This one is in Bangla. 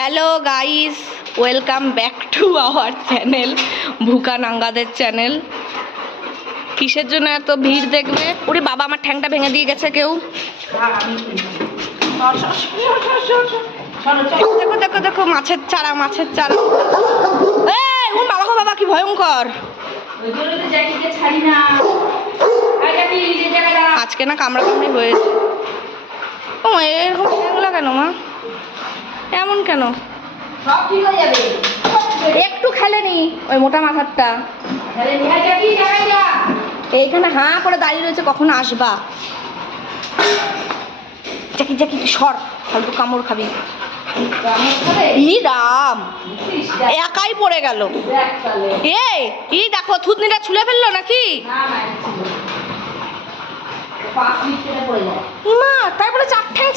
Hello guys welcome back to our channel ভুকা নাঙ্গাদের চ্যানেল কিসের জন্য এত ভিড় দেখবে? ওরে বাবা, আমার ঠ্যাংটা ভেঙে দিয়ে গেছে কেউ। দেখো দেখো দেখো, মাছের চারা মাছের চারা। ওর বাবা বাবা, কি ভয়ঙ্কর। আজকে না কামড়া কামড়ি হয়েছে। ও এরকম কেন, মা? এমন কেন? একটু খেলেনি ওই মোটা মাথারটা। এইখানে হাঁ করে দাঁড়িয়ে রয়েছে, কখন আসবা। জ্যাকি তুই সর, ফালতু কামড় খাবি। রাম, একাই পড়ে গেল। এই, ই দেখো, থুতনিটা ছুলে ফেলল নাকি? মা তাই বলে চার ঠ্যাং